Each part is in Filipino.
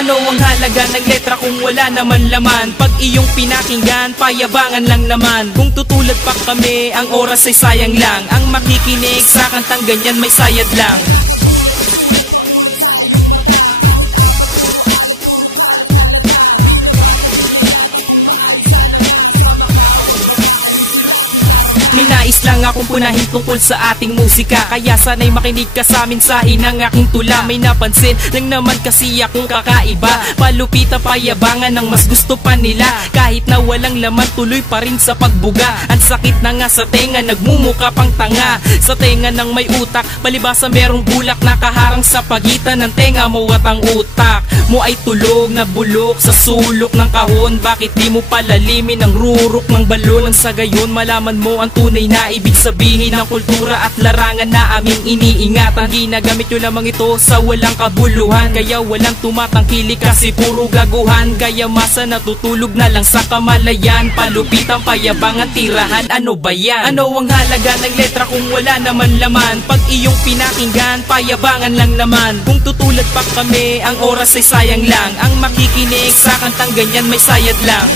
Ano ang halaga ng letra kung wala naman laman? Pag iyong pinakinggan, payabangan lang naman. Kung tutulad pa kami, ang oras ay sayang lang. Ang makikinig sa kantang ganyan may sayad lang. Minais lang akong punahin tungkol sa ating musika, kaya sana'y makinig ka sa amin sa hinang aking tula. May napansin lang naman kasi akong kakaiba, palupita payabangan ang mas gusto pa nila. Kahit na walang laman, tuloy pa rin sa pagbuga. Ang sakit na nga sa tenga, nagmumuka pang tanga. Sa tenga ng may utak, palibasa merong bulak nakaharang sa pagitan ng tenga mo at ang utak mo ay tulog na bulok sa sulok ng kahon. Bakit di mo palalimin ang rurok ng balon? Ang sa gayon malaman mo ang tunay na ibig sabihin ng kultura at larangan na aming iniingatan. Ginagamit nyo lamang ito sa walang kabuluhan, kaya walang tumatangkilik kasi puro gaguhan. Kaya masa natutulog na lang sa kamalayan, palupitang payabangan tirahan, ano ba yan? Ano ang halaga ng letra kung wala naman laman? Pag iyong pinakinggan, payabangan lang naman. Kung tutulad pa kami, ang oras ay sayang lang. Ang makikinig sa kantang ganyan may sayad lang.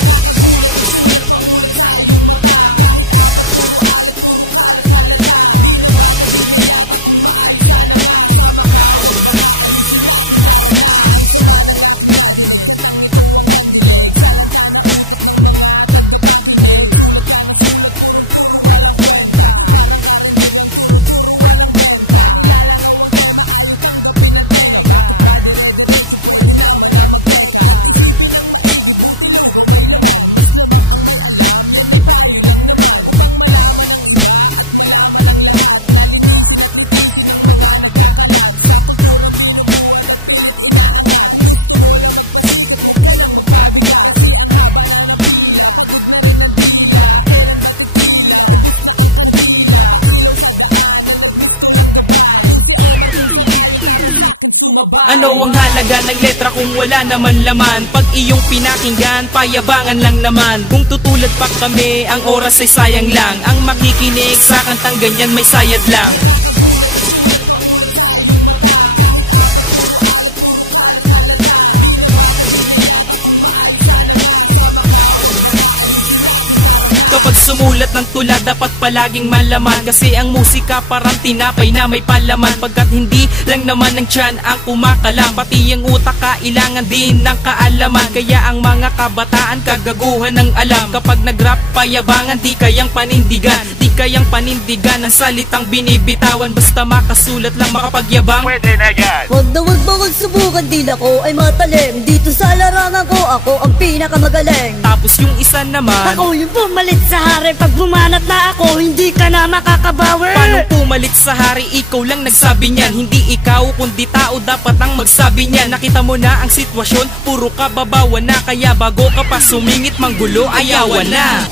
Ano ang halaga ng letra kung wala naman laman? Pag iyong pinakinggan, payabangan lang naman. Kung tutulad pa kami, ang oras ay sayang lang. Ang makikinig sa kantang ganyan may sayad lang. Kapag sumulat ng tula, dapat palaging malaman, kasi ang musika parang tinapay na may palaman. Pagkat hindi lang naman ng tiyan ang kumakalam, pati ang utak kailangan din ng kaalaman. Kaya ang mga kabataan kagaguhan ng alam. Kapag nag-rap payabangan, di kayang panindigan. Di kayang panindigan ang salitang binibitawan. Basta makasulat lang makapagyabang, pwede na yan. Huwag na huwag mo kong subukan, dila ko ay matalim. Dito sa larangan ko, ako ang pinakamagaling. Tapos yung isa naman, ako yung pumalit sa hari. Pag bumanat na ako, hindi ka na makakabawi. paano pumalit sa hari? Ikaw lang nagsabi niyan, hindi ikaw kundi tao dapat ang magsabi niyan. Nakita mo na ang sitwasyon, puro kababawan na, kaya bago ka pa sumingit manggulo, ayawan na.